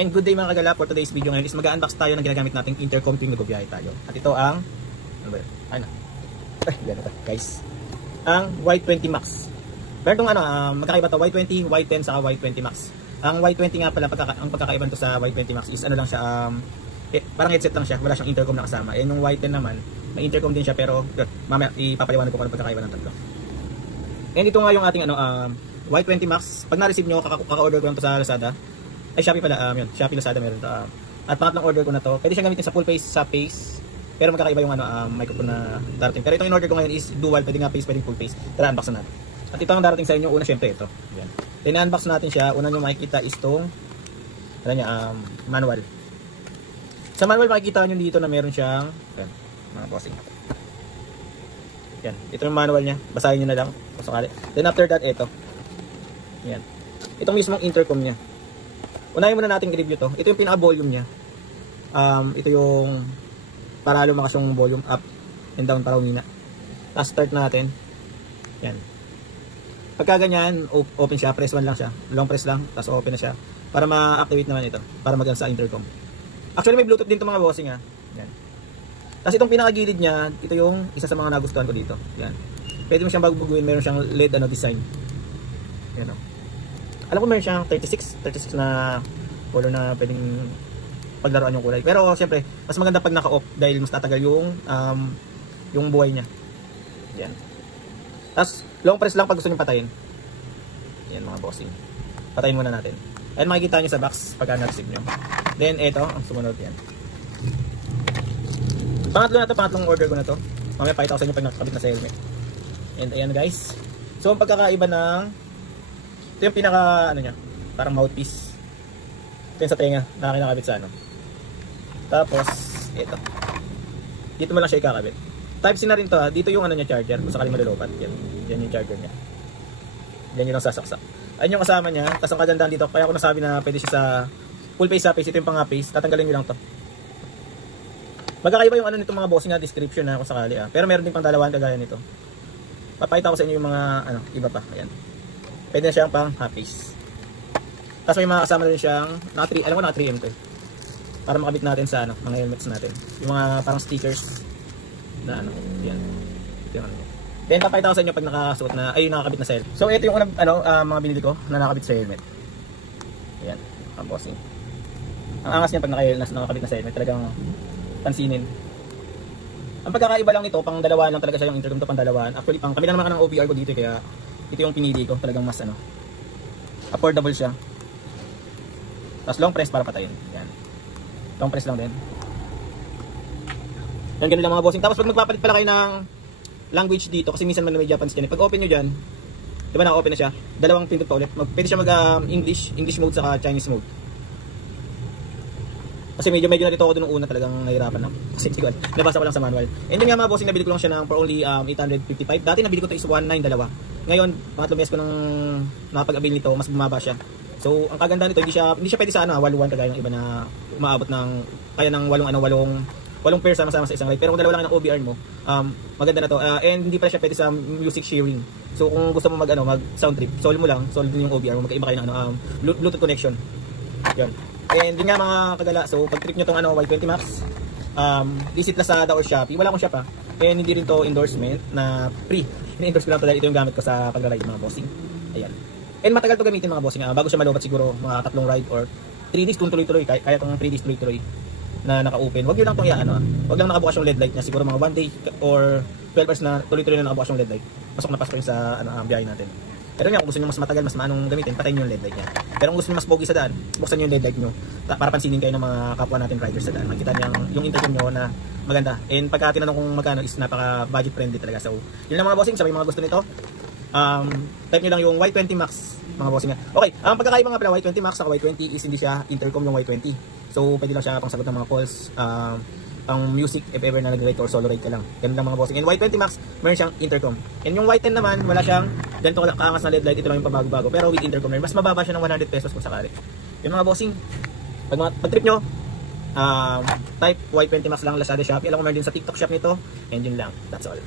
And good day mga kagala, for today's video ngayon is mag-unbox tayo ng ginagamit nating intercom tuwing nagbibiyahe tayo. At ito ang, ano ba yun? Ano? Gano'n ito guys. Ang Y20 Max. Pero itong magkakaiba to, Y20, Y10 saka Y20 Max. Ang Y20 nga pala, ang pagkakaiba to sa Y20 Max is ano lang siya, parang headset lang siya, wala siyang intercom na kasama. And yung Y10 naman, may intercom din siya pero mamaya ipapaliwanag ko kung ano pagkakaiba ng tatlo. And ito nga yung ating Y20 Max. Pag na-receive nyo, kaka-order ko lang to sa Lazada. Ay, Shopee pala, yun. Shopee, Lazada meron to. At pangatlong order ko na to. Pwede siyang gamitin sa full face, sa face. Pero magkakaiba yung microphone na darating. Pero itong in-order ko ngayon is dual. Pwede nga face, pwede full face. Tara, unbox na natin. At ito ang darating sa inyo. Una, syempre ito. Yan. Then, unbox natin siya. Una nyo makikita is itong manual. Sa manual, makikita nyo dito na meron siyang mga bossing. Yan. Ito yung manual niya. Basahin nyo na lang kung sakali. Then, after that, ito. Yan. Itong mismong intercom niya. Unahin muna natin i-review to. Ito yung pinaka-volume niya. Ito yung para lumakas yung volume up and down para umina. Tapos start natin. Yan. Pagka ganyan, open siya. Press 1 lang siya. Long press lang. Tapos open na siya. Para ma-activate naman ito. Para mag-on sa intercom. Actually, may Bluetooth din itong mga bossing ha. Yan. Tapos itong pinaka-gilid niya, ito yung isa sa mga nagustuhan ko dito. Yan. Pwede mo siyang baguhin. Meron siyang LED design. Yan o. Alam ko meron siyang 36 na color na pwedeng paglaruan yung kulay. Pero siyempre, mas maganda pag naka-off dahil mas tatagal yung buhay niya. Yan. Tapos, long press lang pag gusto nyo patayin. Yan mga bossing. Patayin muna natin. Ayan makikita nyo sa box pagka na-receive nyo. Then, ito, ang sumunod yan. Pangatlo na to, pangatlong order ko na to. Mamaya pakita ko sa inyo pag nakakabit na sa helmet. And ayan guys. So, ang pagkakaiba ng ito yung pinaka niya, parang mouthpiece. Ito yung sa tenga na kinakabit sa Tapos ito. Dito mo lang siya ikakabit. Type-C na rin to ha. Dito yung niya charger kung sakaling malulupat. Yan yung charger niya. Yan yung lang sasaksak. Ayun yung kasama niya. Tapos ang kagandahan dito, kaya ako nasabi na pwede siya sa full face sa face. Ito yung pang-face. Tatanggalin nyo lang to. Magkakaiba yung nitong mga bossing na description na kung sakali Pero meron din pang dalawan kagaya nito. Papakita ko sa inyo yung mga iba pa. Ayan. Pwede na siyang pang half-face. Tapos may mga kasama rin siyang alam ko naka 3M to. Para makabit natin sa mga helmets natin. Yung mga parang stickers na yan. Ito yung Then papakita ko sa inyo pag nakakasuot na nakakabit na sa helmet. So ito yung mga binili ko na nakakabit sa helmet. Ayan, ang bossing. Ang angas niya pag nakakabit na sa helmet, talagang pansinin. Ang pagkakaiba lang nito, pang dalawaan lang talaga siya yung intercom to, pang dalawaan. Actually, kami lang naman ng OBR ko dito kaya ito yung pinili ko, talagang mas affordable siya. Tapos long press para patayin. Yan. Long press lang din. Yan, ganun lang mga bossing. Tapos pag magpapalit pala kayo ng language dito, kasi minsan man may Japanese dyan. Pag open nyo dyan, di ba naka-open na siya? Dalawang pindot pa ulit. Pwede siya English mode saka Chinese mode. Kasi medyo narito ako doon nung una, talagang nahirapan lang. Kasi hindi ko nabasa ko lang sa manual. And then nga mga bossing, nabili ko lang siya for only 855. Dati nabili ko ito is 192. Ngayon, pangatlong beses ko nang nakapag-avail nito, mas bumaba siya. So, ang kaganda nito, hindi siya pwede sa waluan kagaya ng iba na umaabot ng kaya ng walong pair sama-sama sa isang ride. Pero kung dalawa lang ng OBR mo, maganda na to. And hindi pala siya pwede sa music sharing. So, kung gusto mo mag sound trip, solve mo lang, solve din yung OBR mo, magkaiba kayo ng Bluetooth connection. 'Yan. And yun nga mga kagala, so pag trip nyo tong Y20 Max, visit Lazada or Shopee. Wala akong shop and hindi rin to endorsement na free. In-endorse ko lang to dahil ito yung gamit ko sa pag-ride mga bossing. Ayan. And matagal to gamitin mga bossing. Bago siya malobat siguro mga 3 ride or 3 days kung tuloy-tuloy. Kaya itong 3 days tuloy-tuloy na naka-open. Huwag yun lang itong huwag lang nakabukas yung LED light niya. Siguro mga 1 day or 12 hours na tuloy-tuloy na nakabukas yung LED light. Pasok na pasok rin sa biyahe natin. Pero nga kung gusto nyo mas matagal, mas maanong gamitin, patayin nyo yung LED light niya. Pero kung gusto nyo mas pogi sa daan, buksan nyo yung LED light nyo para pansinin kayo ng mga kapwa natin riders sa daan. Makita nyo yung intercom nyo na maganda. And pagka tinanong kung magkano is napaka budget friendly talaga. So, yun lang mga bossing, sabay mga gusto nito. Type nyo lang yung Y20 Max mga bossing. Okay, ang pagkakaiba nga pala Y20 Max sa Y20 is hindi siya intercom yung Y20. So, pwede lang siya pang sagot ng mga calls, pang music if ever na nag-ride or solo ride ka lang. Ganun lang mga bossing. And Y20 Max, meron siyang intercom. And yung Y10 naman, wala siyang ganito kaangas na LED light. Ito lang yung pabago-bago. Pero with intercom, mas mababa siya ng 100 pesos kung sakali. Yung mga bossing, pag trip nyo, type Y20 Max lang, Lazada, Shopee. Alam ko meron din sa TikTok shop nito. And yun lang. That's all.